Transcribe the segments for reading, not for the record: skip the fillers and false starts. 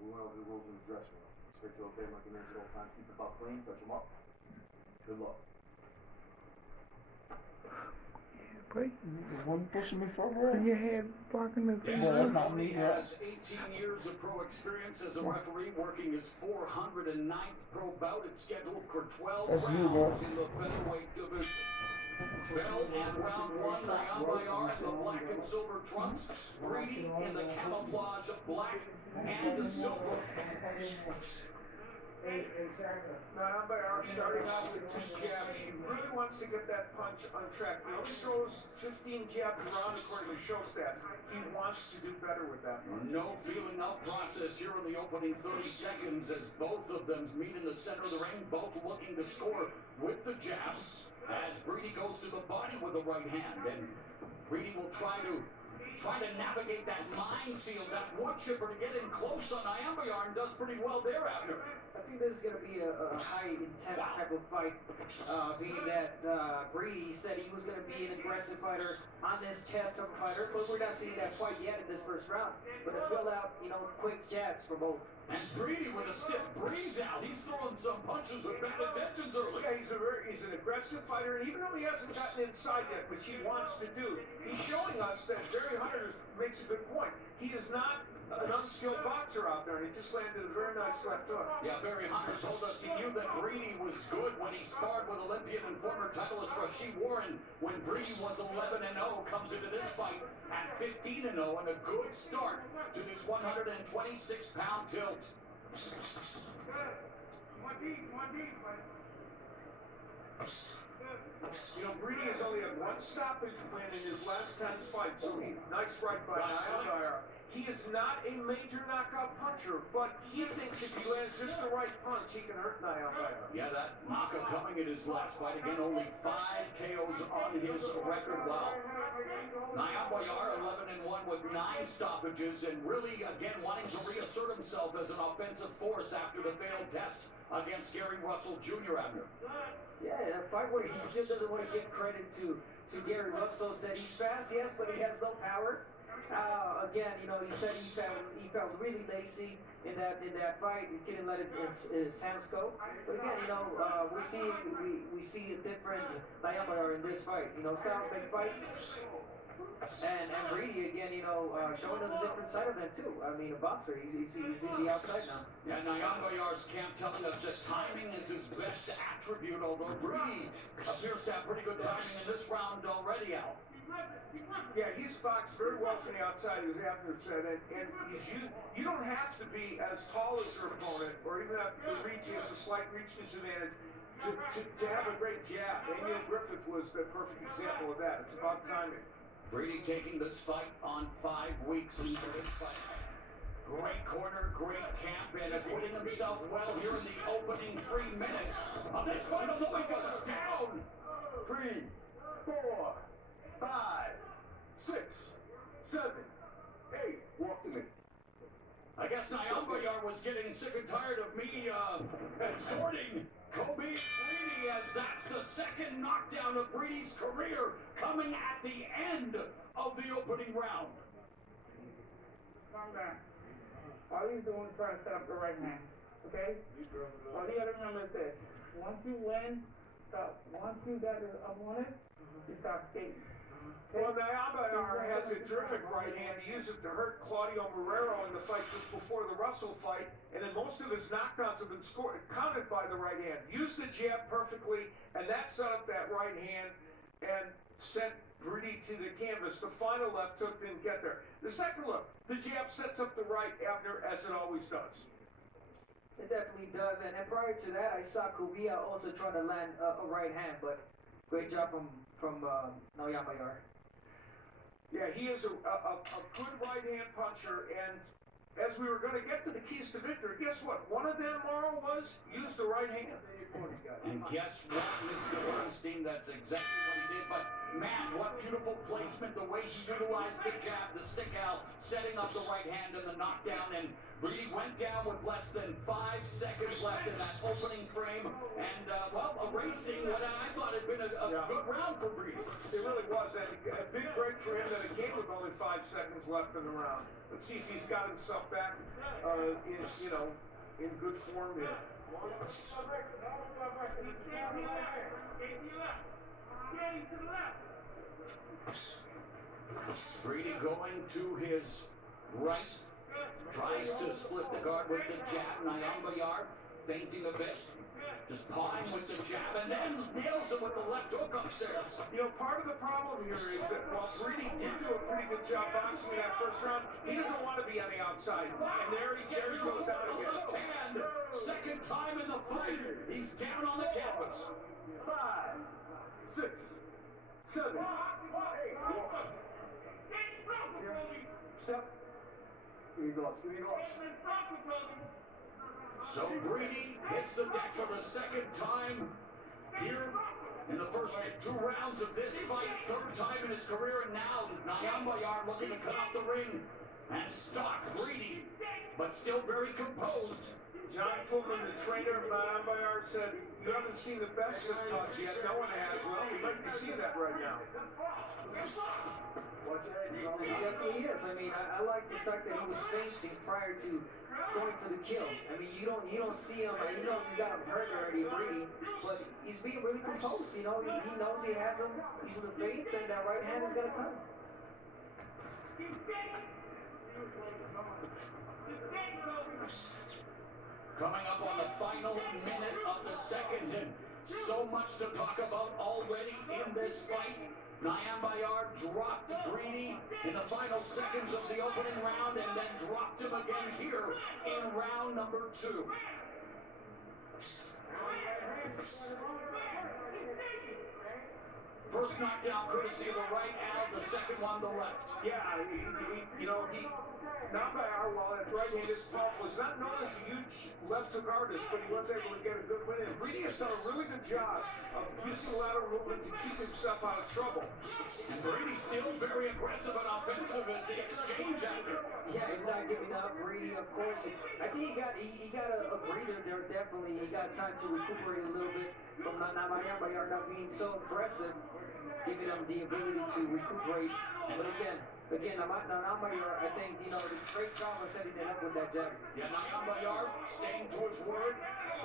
we went over the rules in the dressing room. Expect you obey like an answer all the time. Keep the ball clean, touch them up. Good luck. Break. One pushing me forward. Your head blocking the thing. Well, that's not me. He has 18 years of pro experience as a referee, working his 409th pro bout. It's scheduled for 12 That's you, rounds in the featherweight division. Bell at round one, Nyambayar in the black and silver trunks, Breedy in the camouflage black and silver. Exactly. Nyambayar starting out with 2 jabs. He really wants to get that punch untracked. He only throws 15 jabs around according to show stats. He wants to do better with that punch. No feeling out process here in the opening 30 seconds as both of them meet in the center of the ring, both looking to score with the jabs. As Breedy goes to the body with the right hand, and Breedy will try to navigate that minefield, that wood chipper to get in close on Nyambayar, and does pretty well there, Abner. I think this is going to be a high intense type of fight, being that Breedy said he was going to be an aggressive fighter on this chest of a fighter, but we're not seeing that quite yet in this first round. But it filled out, quick jabs for both. And Breedy with a stiff breeze out. He's throwing some punches with bad intentions early. Yeah, he's an aggressive fighter, and even though he hasn't gotten inside yet, which he wants to do, he's showing us that Barry Hunter makes a good point. He is not an unskilled boxer out there, and he just landed a very nice left hook. Yeah, Barry Hunter told us he knew that Breedy was good when he sparred with Olympian and former titleist Rasheed Warren. When Breedy was 11-0, comes into this fight at 15-0, and a good start to this 126-pound tilt. Breedy has only had 1 stoppage win in his last 10 fights, so nice right by Nyambayar. He is not a major knockout puncher, but he thinks if he lands just the right punch, he can hurt Nyambayar. Yeah, that knockout coming in his last fight. Again, only 5 KOs on his record. Wow. Nyambayar 11-1 with 9 stoppages, and really, again, wanting to reassert himself as an offensive force after the failed test against Gary Russell Jr. Abner. Yeah, a fight where he still doesn't want to give credit to Gary Russell. Said he's fast, yes, but he has no power. Again, he said he felt really lazy in that fight. He couldn't let his hands go. But again, we see a different Nyambayar in this fight. Styles make fights. And Breedy again, showing us a different side of him too. I mean, a boxer. He's in the outside now. Yeah, Nyambayar's camp telling us that timing is his best attribute. Although Breedy appears to have pretty good timing in this round already, Al. Yeah, he's boxed very well from the outside, as Abner said, and you don't have to be as tall as your opponent, or even have the reach. He has a slight reach disadvantage to have a great jab. Emil Griffith was the perfect example of that. It's about timing. Breedy taking this fight on 5 weeks into this fight. Great corner, great camp, and acquitting himself well here in the opening 3 minutes of this fight. So he goes down. 3, 4, 5, 6, 7, 8. Walk to me. I guess Nyambayar was getting sick and tired of me exhorting Cobia Breedy, as that's the second knockdown of Breedy's career coming at the end of the opening round. Calm down. All he's doing is trying to set up the right hand. Okay? All you gotta remember is this. Once you win, once you got it up on it, you start skating. Well, Nyambayar has a terrific right hand. He used it to hurt Claudio Marrero in the fight just before the Russell fight, and then most of his knockdowns have been counted by the right hand. Used the jab perfectly, and that set up that right hand and sent Breedy to the canvas. The final left hook didn't get there. The second look, the jab sets up the right, Abner, as it always does. It definitely does, and prior to that, I saw Cobia also trying to land a right hand, but great job from Nyambayar. Yeah, he is a good right-hand puncher, and as we were going to get to the keys to victory, guess what? One of them, Morrow, was use the right hand. And guess what, Mr. Bernstein? That's exactly what he did. But, man, what beautiful placement, the way he utilized the jab, the stick out, setting up the right hand and the knockdown. And Breedy went down with less than 5 seconds left in that opening frame. And, erasing what I thought had been a good round for Breedy. It really was. And a big breakthrough. for him that it came with only 5 seconds left in the round. Let's see if he's got himself back in good form here. Breedy going to his right, tries to split the guard with the jab. Nyambayar feinting a bit, just pawing with the jab, and then nails him with the left hook upstairs. You know, part of the problem here is that while Breedy did do a pretty good job boxing in that first round, he doesn't want to be on the outside. And there he goes down again. Left hand, second time in the fight, he's down on the canvas. 5, 6, 7, 8. Step. Give me gloves. Give me gloves. So Breedy hits the deck for the second time here in the first 2 rounds of this fight. Third time in his career, and now Nyambayar looking to cut off the ring and stalk Breedy, but still very composed. John Pullman, the trainer of Nyambayar, said, "You haven't seen the best of Tuggs yet. No one has." Well, you might be seeing that right now. What's it? He definitely is. I mean, I like the fact that he was facing prior to going for the kill. I mean, you don't see him. He knows he's got him hurt already, Breedy, but he's being really composed. You know, he knows he has him using the feints, and that right hand is gonna come. Coming up on the final minute of the second, and so much to talk about already in this fight. Nyambayar dropped Breedy in the final seconds of the opening round, and then dropped him again here in round number 2. First knockdown courtesy of the right, Al, the second one the left. Yeah, Nyambayar, while that right hand is powerful, is not known as a huge left hook artist, but he was able to get a good win. And Breedy has done a really good job of using lateral movement to keep himself out of trouble. And Breedy's still very aggressive and offensive as the exchange after. Yeah, he's not giving up. Breedy, of course. I think he got a breather there, definitely. He got time to recuperate a little bit from Nyambayar not being so aggressive, giving him the ability to recuperate. But again, Nyambayar, I think, great job of setting it up with that jab. Yeah, Nyambayar staying to his word.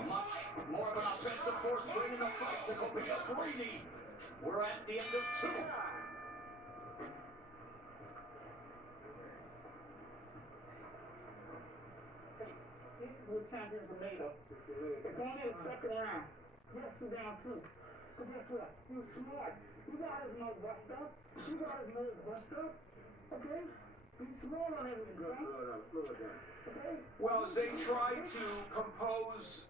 Much more of an offensive force bringing the fight to Cobia. Breedy. We're at the end of 2. Good champion for NATO. They're going in the second round. Yes, you're down 2. But guess what? You're smart. You got his nose bust up. Okay? Be smart on everything, son. Okay? Well, as they try to compose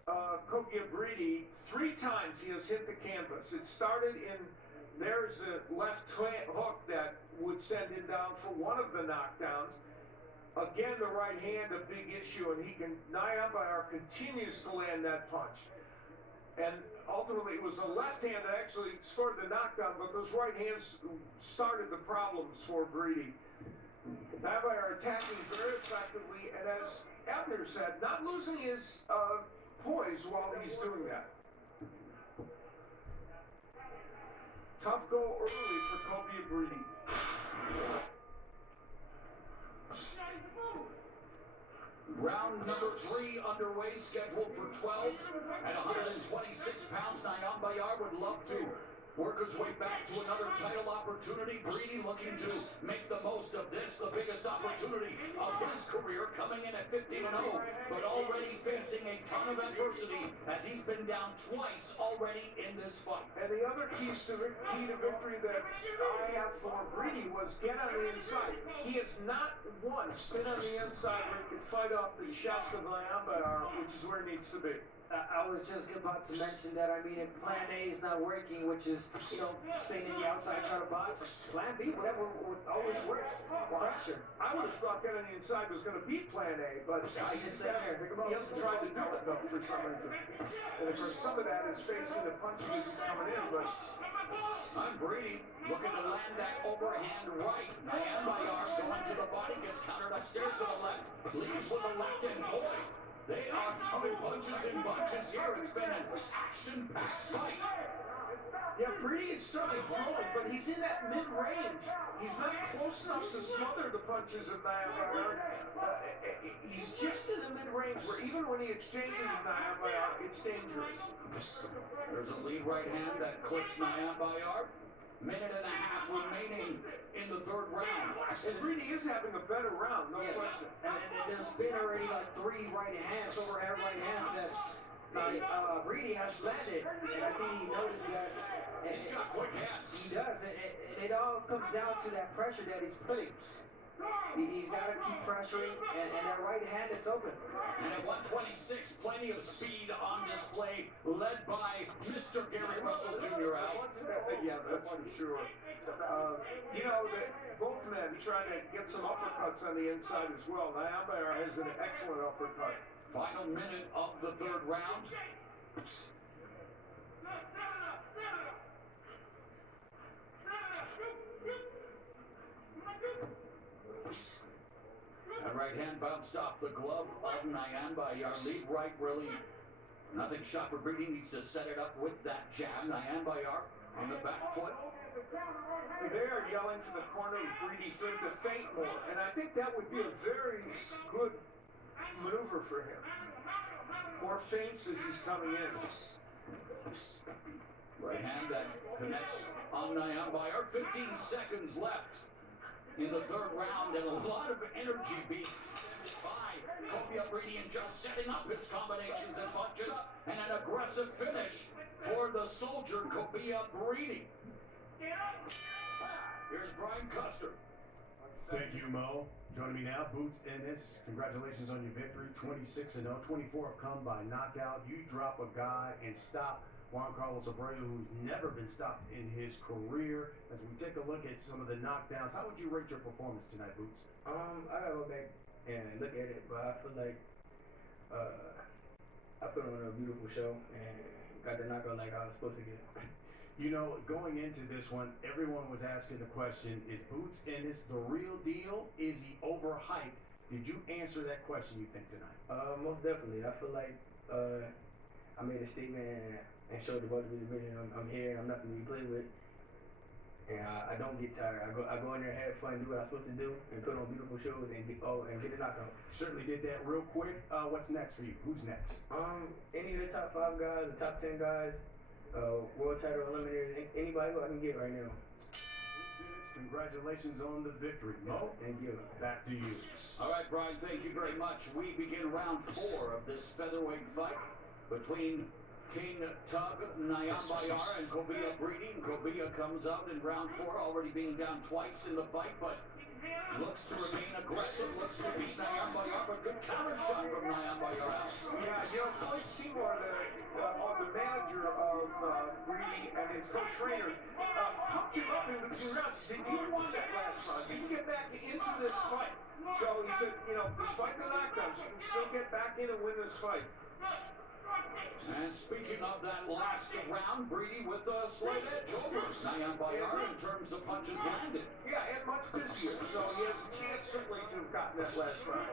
Cobia Breedy, 3 times he has hit the canvas. It started there's a left hook that would send him down for one of the knockdowns. Again, the right hand, a big issue, and Nyambayar continues to land that punch. And ultimately, it was the left hand that actually scored the knockdown, but those right hands started the problems for Breedy. Nyambayar attacking very effectively, and as Abner said, not losing his poise while he's doing that. Tough go early for Cobia Breedy. Round number 3 underway, scheduled for 12 at 126 pounds. Nyambayar would love to work his way back to another title opportunity. Breedy looking to make the most of this, the biggest opportunity of his career, coming in at 15-0, but already facing a ton of adversity as he's been down twice already in this fight. And the other key to victory that I have for Breedy was get on the inside. He has not once been on the inside where he could fight off the chest of Nyambayar, which is where he needs to be. I was just about to mention that. I mean, if plan A is not working, which is, staying in the outside trying to box, plan B, whatever, always works. Pressure. I would have thought getting on the inside was going to be plan A, but he hasn't tried to do it, though, for some reason. And of course, some of that is facing the punches as he's coming in, but... I'm Breedy looking to land that overhand right. Nyambayar going to the body, gets countered upstairs to the left, leads with the left, and boy, they are throwing punches in bunches here. It's been an action-packed fight. Yeah, Breedy is certainly throwing, but he's in that mid-range. He's not close enough to smother the punches of Nyambayar. He's just in the mid-range where even when he exchanges with Nyambayar, it's dangerous. There's a lead right hand that clips Nyambayar. Minute and a half remaining in the third round. And Breedy is having a better round, no Yes. question. And there's been already like 3 right hands, overhand right hands that Breedy has landed, and I think he noticed that. He's got quick hands. He does, and it all comes down to that pressure that he's putting. He's got to keep pressuring, and that right hand it's open. And at 126, plenty of speed on display, led by Mr. Gary Russell Jr. out. Yeah, that's for sure. You know, both men trying to get some uppercuts on the inside as well. Nyambayar has an excellent uppercut. Final minute of the third round. That right hand bounced off the glove of Nyambayar. Lead right, really nothing shot for Breedy. Needs to set it up with that jab. Nyambayar on the back foot. They are yelling from the corner of Breedy for him to feint more, and I think that would be a very good maneuver for him. More feints as he's coming in. Right hand that connects on Nyambayar. 15 seconds left in the third round, and a lot of energy being by Cobia Breedy and just setting up his combinations and punches, and an aggressive finish for the soldier Cobia Breedy. Here's Brian Custer. Thank you, Mo. Joining me now, Boots Ennis. Congratulations on your victory, 26-0. 24 have come by knockout. You drop a guy and stop Juan Carlos Abreu, who's never been stopped in his career. As we take a look at some of the knockdowns, how would you rate your performance tonight, Boots? I gotta go back and look at it, but I feel like I put on a beautiful show and got the knockout like I was supposed to get. You know, going into this one, everyone was asking the question, is Boots Ennis the real deal? Is he overhyped? Did you answer that question, you think, tonight? Most definitely. I feel like I made a statement and showed the world I'm here and I'm nothing to be played with. And I don't get tired. I go in there, have fun, do what I'm supposed to do, and put on beautiful shows and get the knockout. Certainly did that real quick. What's next for you? Who's next? Any of the top 5 guys, the top 10 guys, world title eliminators, anybody who I can get right now. Congratulations on the victory, Mo. Thank you. Back to you. All right, Brian, thank you very much. We begin round 4 of this featherweight fight between King Tug Nyambayar and Cobia Breedy. And Cobia comes out in round 4, already being down twice in the fight, but looks to remain aggressive, looks to beat Nyambayar, but good counter shot from Nyambayar. Yeah, you know, Floyd Seymour, the manager of Breedy and his co-trainer, pumped him up in between rounds. He said, you won that last round. You can get back into this fight. So he said, you know, despite the knockdowns, you can still get back in and win this fight. And speaking of that last round, Breedy with a slight edge over Nyambayar in terms of punches landed. Yeah, and much busier, so he has a chance certainly to have gotten that last round.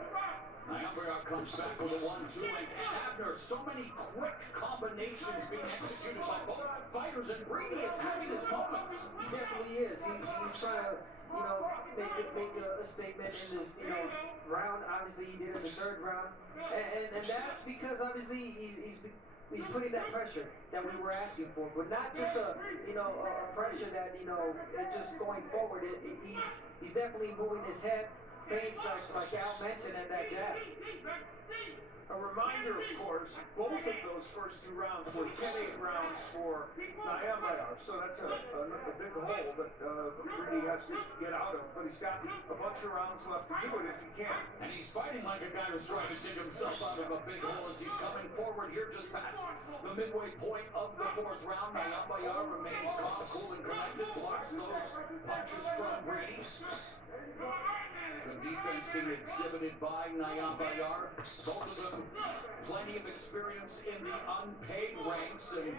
Nyambayar comes back with a 1-2, and Abner, so many quick combinations being executed by both fighters, and Breedy is having his moments. He definitely is. He's trying to, you know, make a statement in this, you know, round. Obviously, he did it in the third round, and that's because obviously he's putting that pressure that we were asking for, but not just a pressure that, you know, it's just going forward. He's definitely moving his head, face like Al mentioned, and that jab. A reminder, of course, both of those first 2 rounds were 10-8 rounds for Nyambayar, so that's a big hole that Breedy has to get out of, but he's got a bunch of rounds left to do it if he can. And he's fighting like a guy who's trying to dig himself out of a big hole as he's coming forward here just past the midway point of the 4th round. Nyambayar remains calm, cool, and collected, blocks those punches from Breedy. The defense being exhibited by Nyambayar. Both of them plenty of experience in the unpaid ranks, and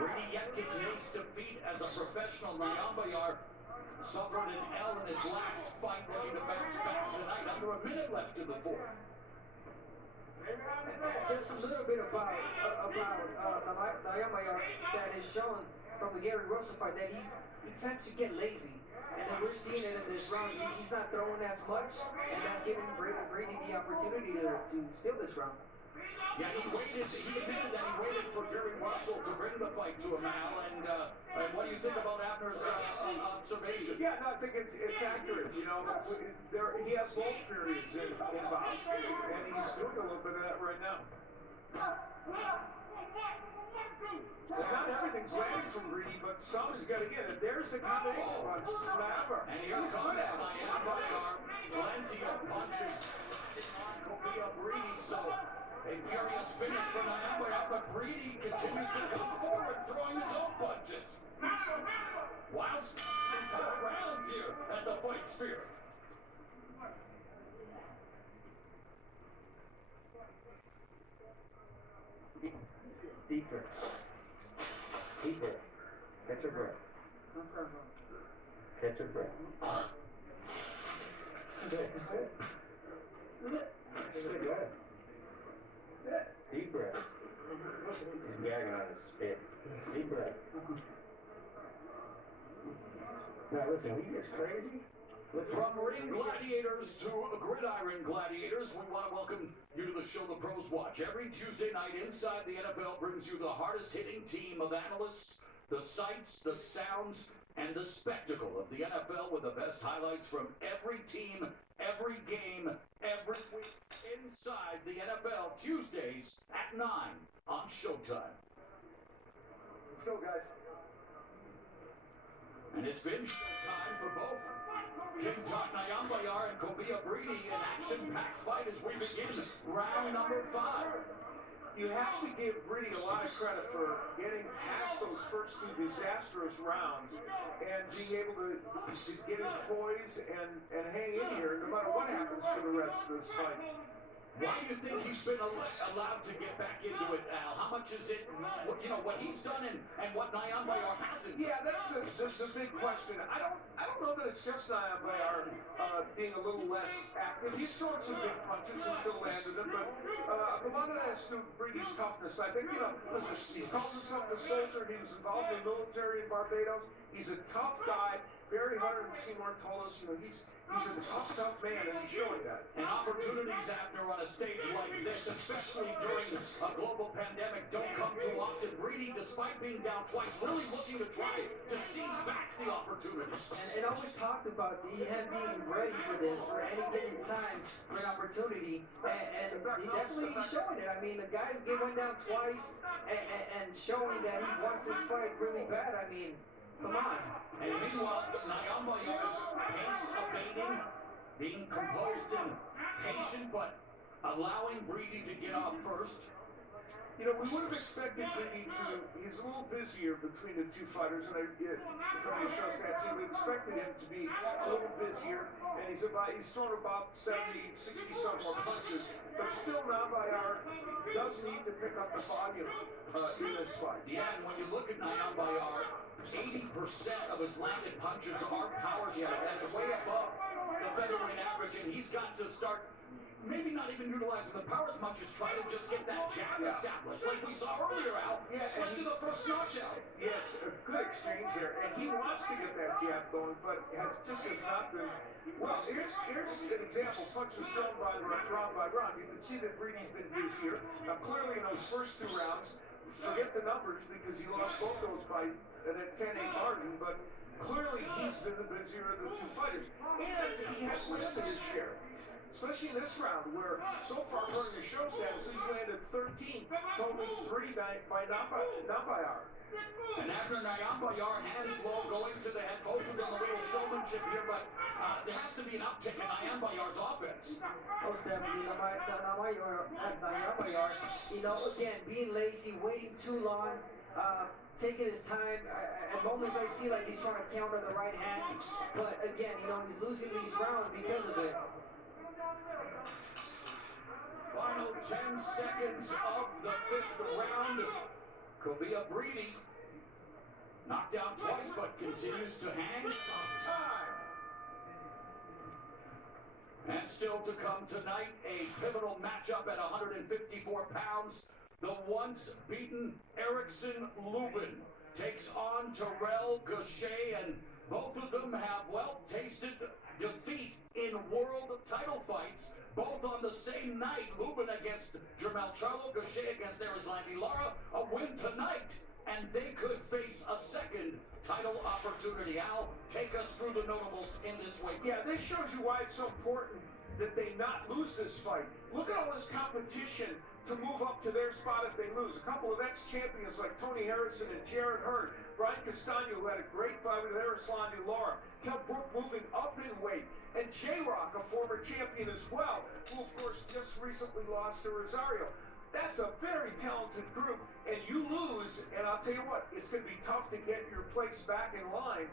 Breedy yet to taste defeat as a professional. Nyambayar suffered an L in his last fight, looking to bounce back tonight. Under a minute left in the 4th. There's a little bit about Nyambayar that is shown from the Gary Russell fight that he tends to get lazy. And then we're seeing it in this round. He's not throwing as much, and that's giving Breedy the opportunity to steal this round. Yeah, he admitted that he waited for Gary Russell to bring the fight to him, Al, and what do you think about Abner's observation? Yeah, no, I think it's accurate. You know, he has long periods involved, and he's doing a little bit of that right now. Well, not everything's landing from Breedy, but some has got to get it. There's the combination punch. And here comes Nyambayar. Plenty of punches on Cobia Breedy, so a furious finish for Nyambayar, but Breedy continues to come forward, throwing his own punches. Wild stuff in 4 rounds here at the Fight Sphere. Deeper. Deeper. Catch your breath. Catch your breath. That's it. Good. Deep breath. He's gagging on his spit. Deep breath. Now listen, when he gets crazy, From ring gladiators to gridiron gladiators, we want to welcome you to the show The Pros Watch. Every Tuesday night, Inside the NFL brings you the hardest-hitting team of analysts, the sights, the sounds, and the spectacle of the NFL with the best highlights from every team, every game, every week. Inside the NFL, Tuesdays at 9 on Showtime. Let's go, guys. And it's been showtime for both Nyambayar and Cobia Breedy, an action-packed fight as we begin round number 5. You have to give Breedy a lot of credit for getting past those first 2 disastrous rounds and being able to get his poise and hang in here no matter what happens for the rest of this fight. Why do you think he's been allowed to get back into it, Al? How much is it, what he's done and what Nyambayar hasn't? Yeah, that's the big question. I don't know that it's just Nyambayar being a little less active. He's throwing some big punches and still landed them, but a lot of that has to do with Breedy's toughness. I think, listen, he calls himself a soldier. He was involved in the military in Barbados. He's a tough guy. Barry Hunter and Seymour told us, he's a tough man, and he's showing that. And opportunities, Abner, on a stage like this, especially during a global pandemic, don't come too often. Breedy, despite being down twice, really looking to try to seize back the opportunities. And always talked about him being ready for this, for any given time, for an opportunity. And he definitely showing it. I mean, the guy went down twice and showing that he wants this fight really bad. I mean, come on. And meanwhile, Nyambayar's pace abating, being composed and patient, but allowing Breedy to get off first. We would have expected Breedy he's a little busier between the 2 fighters, and Cobia shows that, so we expected him to be a little busier, and he's thrown about 70, 60-some more punches, but still Nyambayar does need to pick up the volume in this fight. Yeah, and when you look at Nyambayar, 80% of his landed punches are power shots. That's way above the featherweight average, and he's got to start maybe not even utilizing the power as much as trying to just get that jab established, like we saw earlier, Al, especially the first knockout. Yes, a good exchange there, and he wants to get that jab going, but just has not been. Well, here's an example, punches thrown by round by round. You can see that Breedy's been busier. Now, clearly in those first 2 rounds, forget the numbers because he lost both those by that 10-8 margin, but clearly he's been the busier of the 2 fighters. And he has lifted his share, especially in this round, where so far, according to show stats, he's landed 13, totaling 3 by Nyambayar. And after Nyambayar, hands low, going to the head, both of them a little showmanship here, but there has to be an uptick in Nyambayar's offense. Most definitely, Nyambayar, again, being lazy, waiting too long, taking his time. At moments I see like he's trying to counter the right hand, but again, he's losing these rounds because of it. Final 10 seconds of the 5th round. Cobia Breedy knocked down twice, but continues to hang. And still to come tonight, a pivotal matchup at 154 pounds. The once beaten Erickson Lubin takes on Terrell Gaucher, and both of them have, well, tasted defeat in world title fights, both on the same night. Lubin against Jermell Charlo, Gaucher against Erislandy Lara. A win tonight, and they could face a second title opportunity. Al, take us through the notables in this weight. Yeah, this shows you why it's so important that they not lose this fight. Look at all this competition to move up to their spot if they lose. A couple of ex-champions like Tony Harrison and Jared Hurd, Brian Castano, who had a great fight with Erislandy Lara, Kell Brook moving up in weight, and J-Rock, a former champion as well, who of course just recently lost to Rosario. That's a very talented group, and you lose, and I'll tell you what, it's going to be tough to get your place back in line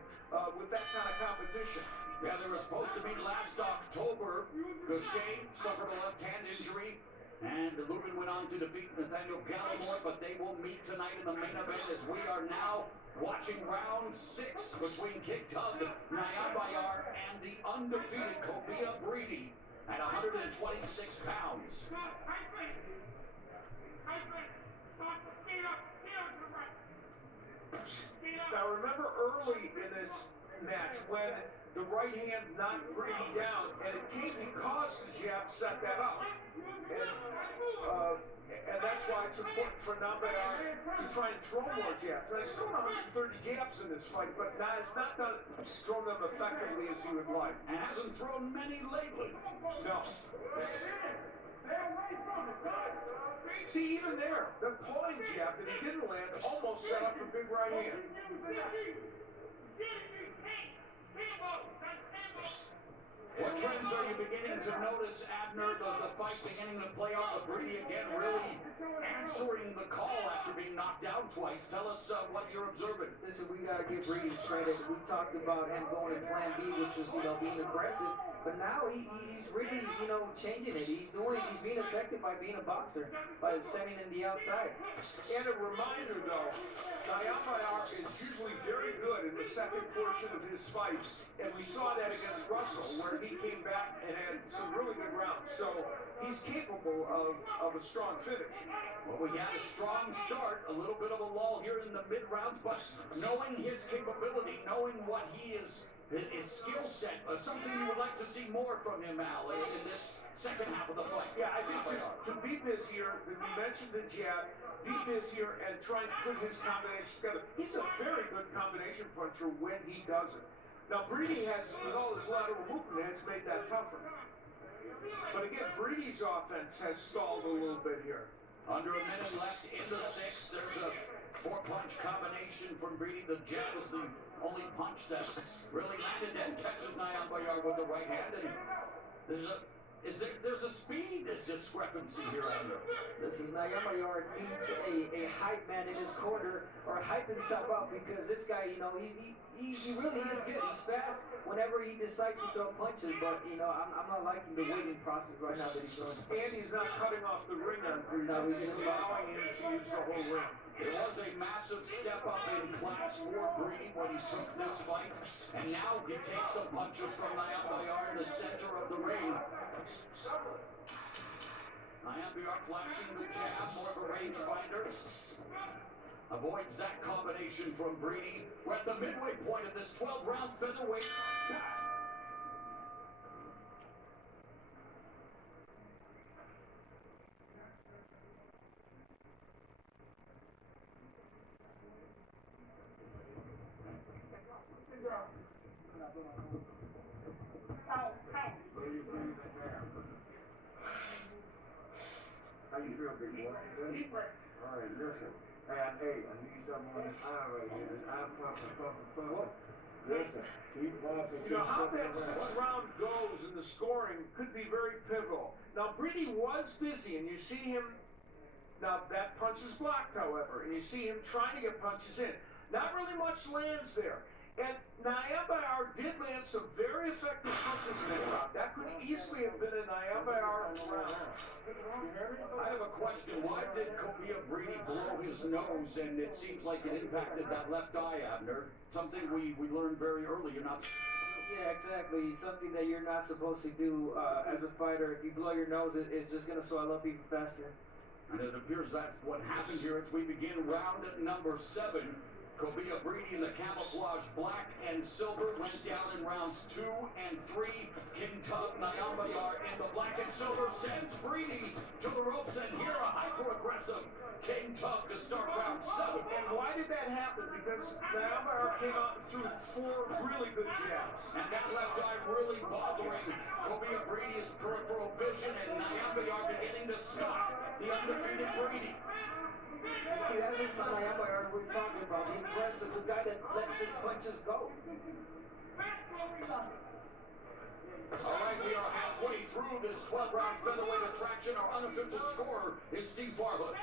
with that kind of competition. Yeah, they were supposed to meet last October. Gaucher suffered a left hand injury, and Lubin went on to defeat Nathaniel Gallimore, but they will meet tonight in the main event as we are now watching round 6 between Kid Tug, Nyambayar, and the undefeated Cobia Breedy at 126 pounds. Now remember early in this match when the right hand knocked Breedy down, and it came because the jab set that up. And that's why it's important for Nyambayar to try and throw more jabs. Now, he's thrown 130 jabs in this fight, but it's not done thrown them effectively as he would like. And hasn't thrown many lately. No. See, even there, the pulling jab that he didn't land almost set up a big right hand. What trends are you beginning to notice, Abner? The fight beginning to play out with Breedy again, really answering the call after being knocked down twice. Tell us what you're observing. Listen, we gotta give Breedy credit. We talked about him going to Plan B, which was, being aggressive. But now he's really, changing it. He's being effective by being a boxer, by standing in the outside. And a reminder, though, Nyambayar is usually very good in the second portion of his fights. And we saw that against Russell, where he came back and had some really good rounds. So he's capable of a strong finish. Well, we had a strong start, a little bit of a lull here in the mid-rounds, but knowing his capability, knowing what he is, his skill set, something you would like to see more from him, Al, in this second half of the fight. Yeah, I think just to be busier, we mentioned the jab, be busier and try and put his combinations together. He's a very good combination puncher when he does it. Now, Breedy has, with all his lateral movement, has made that tougher. But again, Breedy's offense has stalled a little bit here. Under a minute left in the 6th. There's a 4-punch combination from Breedy. The jab was the only punch that really landed, and catches Nyambayar with the right hand. And there's a speed discrepancy here, Andrew. Listen, Nyambayar needs a hype man in his corner, or hype himself up, because this guy, he really is good. He's fast whenever he decides to throw punches, but I'm not liking the waiting process right now that he's doing. And he's not cutting off the ring on Breedy. No, he's just allowing him to use the whole ring. It was a massive step up in class for Breedy when he took this fight, and now he takes some punches from Nyambayar in the center of the ring. Nyambayar flashing the jab, more of a rangefinder. Avoids that combination from Breedy. We're at the midway point of this 12-round featherweight. How you feel, big boy? Good? All right, listen. Hey, I need something on this eye right here. This eye pumping. Listen, keep bumping. How that 6th round goes in the scoring could be very pivotal. Now, Breedy was busy, and you see him. Now, that punch is blocked, however, and you see him trying to get punches in. Not really much lands there. And Nyambayar did land some very effective punches in that round. That could easily have been a Nyambayar round. I have a question. Why did Cobia Breedy blow his nose, and it seems like it impacted that left eye, Abner? Something we learned very early. You're not... Yeah, exactly. Something that you're not supposed to do as a fighter. If you blow your nose, it's just going to swell up even faster. And it appears that's what happened here as we begin round number 7. Cobia, Breedy in the camouflage black and silver went down in rounds 2 and 3. King Tug, Nyambayar in the black and silver sends Breedy to the ropes, and here a hyper-aggressive King Tug to start round 7. And why did that happen? Because Nyambayar came out and threw 4 really good jabs. And that left eye really bothering Cobia. Breedy's peripheral vision, and Nyambayar beginning to stop the undefeated Breedy. And see, that's the Nyambayar we're talking about. The aggressive, the guy that lets his punches go. All right, we are halfway through this 12-round featherweight attraction. Our unofficial scorer is Steve Farland.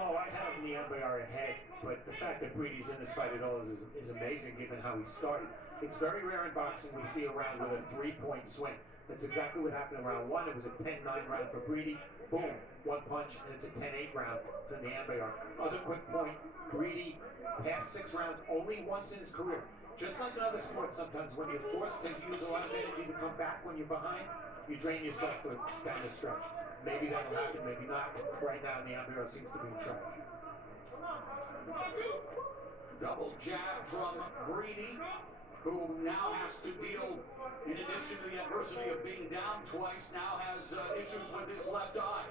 Oh, I have Nyambayar ahead, but the fact that Breedy's in this fight at all is amazing given how he started. It's very rare in boxing we see a round with a 3-point swing. That's exactly what happened in round 1. It was a 10-9 round for Breedy. Boom, 1 punch, and it's a 10-8 round for Nyambayar. Other quick point, Breedy passed 6 rounds only once in his career. Just like in other sports, sometimes when you're forced to use a lot of energy to come back when you're behind, you drain yourself down the stretch. Maybe that'll happen, maybe not. Right now, Nyambayar seems to be in charge. Double jab from Breedy, who now has to deal, in addition to the adversity of being down twice, now has issues with his left eye.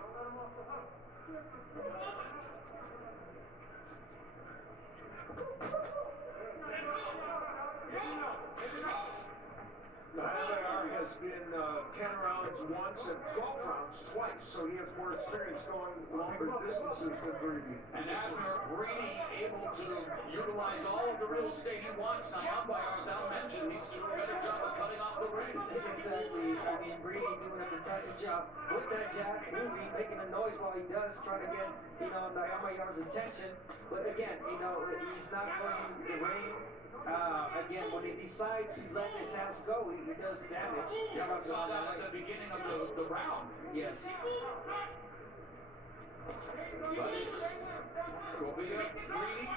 Nyambayar has been 10 rounds once and 12 rounds twice, so he has more experience going longer distances than Breedy. And Abner, Breedy able to utilize all of the real estate he wants. Nyambayar, as Al mentioned, needs to do a better job of cutting off the ring. Exactly. I mean, Breedy doing a fantastic job with that jab, moving, making a noise while he does, trying to get, Nyambayar's attention. But again, he's not closing the ring. Again, when he decides to let his hands go, he does damage. Yeah, we saw that at the beginning of the round. Yes. But it's Cobia, Breedy,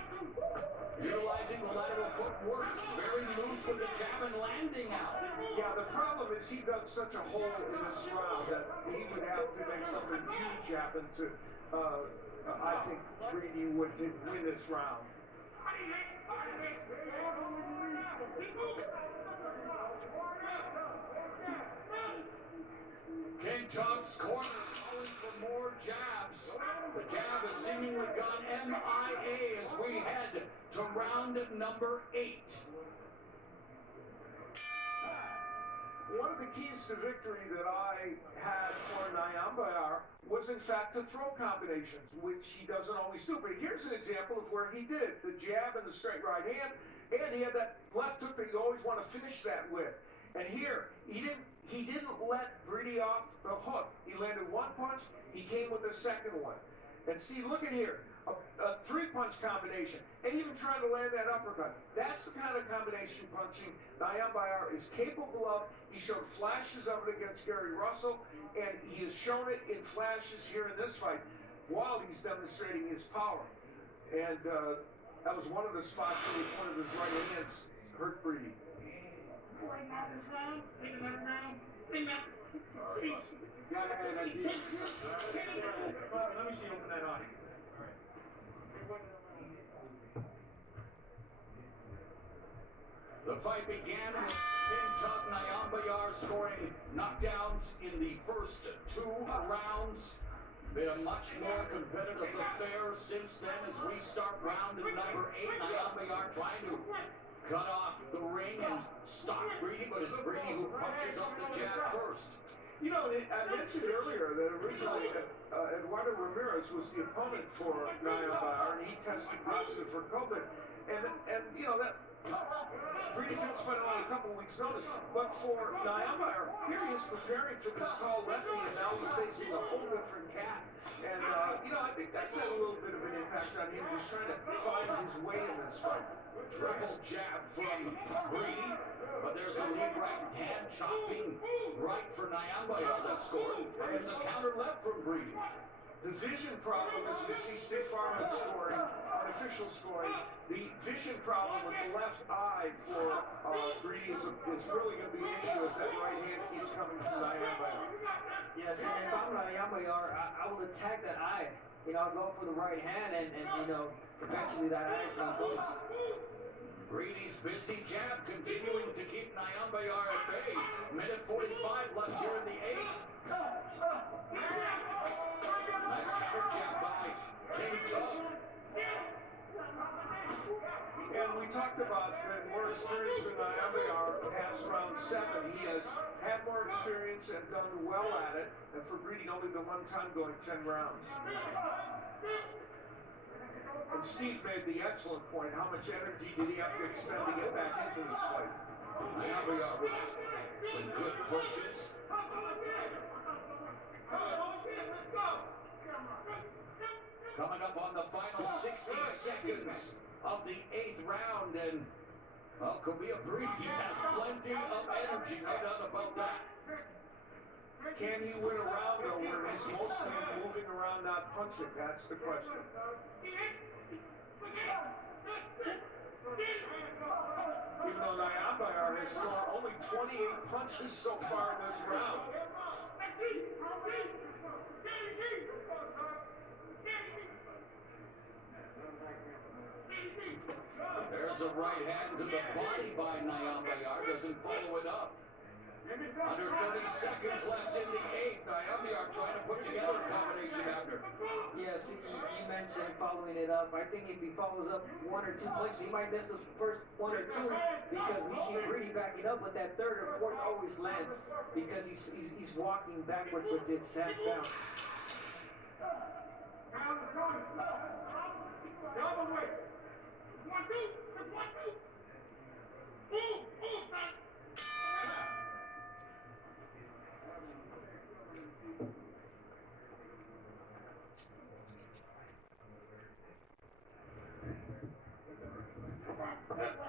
utilizing the lateral footwork, very loose with the jab and landing out. Yeah, the problem is he dug such a hole in this round that he would have to make something huge happen to, I think Breedy would win this round. King Tug's corner calling for more jabs. The jab is seemingly gone MIA as we head to round number 8. One of the keys to victory that I had for Nyambayar was in fact the throw combinations, which he doesn't always do. But here's an example of where he did it. The jab and the straight right hand, and he had that left hook that you always want to finish that with. And here, he didn't let Breedy off the hook. He landed 1 punch, he came with a second one. And see, look at here, a 3-punch combination, and even trying to land that uppercut. That's the kind of combination punching Nyambayar is capable of. He showed flashes of it against Gary Russell, and he has shown it in flashes here in this fight while he's demonstrating his power. And that was one of the spots in which one of his right hands hurt Breedy. Let me see you open that eye. The fight began with King Tug Nyambayar scoring knockdowns in the first 2 rounds. Been a much more competitive affair since then as we start round number 8. Nyambayar trying to cut off the ring and stop Breedy, but it's Breedy who punches up the jab first. I mentioned earlier that originally Eduardo Ramirez was the opponent for Nyambayar, and he tested positive for COVID. And that Breedy took this fight only a couple of weeks' notice. But for Nyambayar, here he is preparing for this tall lefty, and now he's facing a whole different cat. And, I think that's had a little bit of an impact on him, just trying to find his way in this fight. Triple jab from Breedy, but there's a lead right hand chopping right for Nyambayar that scored. And there's a counter left from Breedy. The vision problem, as we see Steve Farland scoring, unofficial scoring, the vision problem with the left eye for Breedy is really going to be an issue as that right hand keeps coming from Nyambayar. Yes, and if I'm Nyambayar, I will attack that eye go for the right hand and eventually that eyes will close. Breedy's busy jab continuing to keep Nyambayar at bay. Minute 45 left here in the 8th. Nice counter jab by King Tug. And we talked about more experience for Nyambayar past round 7. He has had more experience and done well at it. And for Breedy, only the one time going 10 rounds. And Steve made the excellent point. How much energy did he have to expend to get back into this fight? Nyambayar with some good punches. Coming up on the final 60 seconds of the 8th round, and well, Cobia Breedy has plenty of energy, no doubt about that. Can he win a round though where he's mostly moving around, not punching? That's the question. Even though Nyambayar has thrown only 28 punches so far in this round. There's a right hand to the body by Nyambayar, doesn't follow it up. Under 30 seconds left in the 8th. Nyambayar trying to put together a combination after. Yes, you mentioned following it up. I think if he follows up 1 or 2 punches, he might miss the first 1 or 2 because we see Breedy backing up, but that 3rd or 4th always lands because he's walking backwards with his hands down.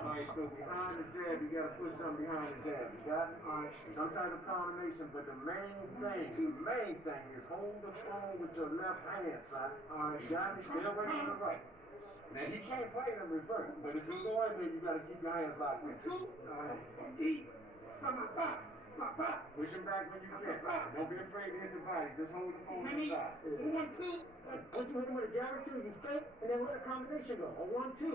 Alright, so behind the jab, you gotta put something behind the jab. You got it? Alright, some type of combination, but the main thing is hold the phone with your left hand, son. Alright, you got it? Stay away from the right. Now, he can't fight in reverse, but if you go in there, you gotta keep your hands locked in. Alright. Push him back when you can. Don't be afraid to hit the body. Just hold the phone inside. 1, 2. Once you hit him with a jab or 2, you fake, and then let a combination go. A 1, 2.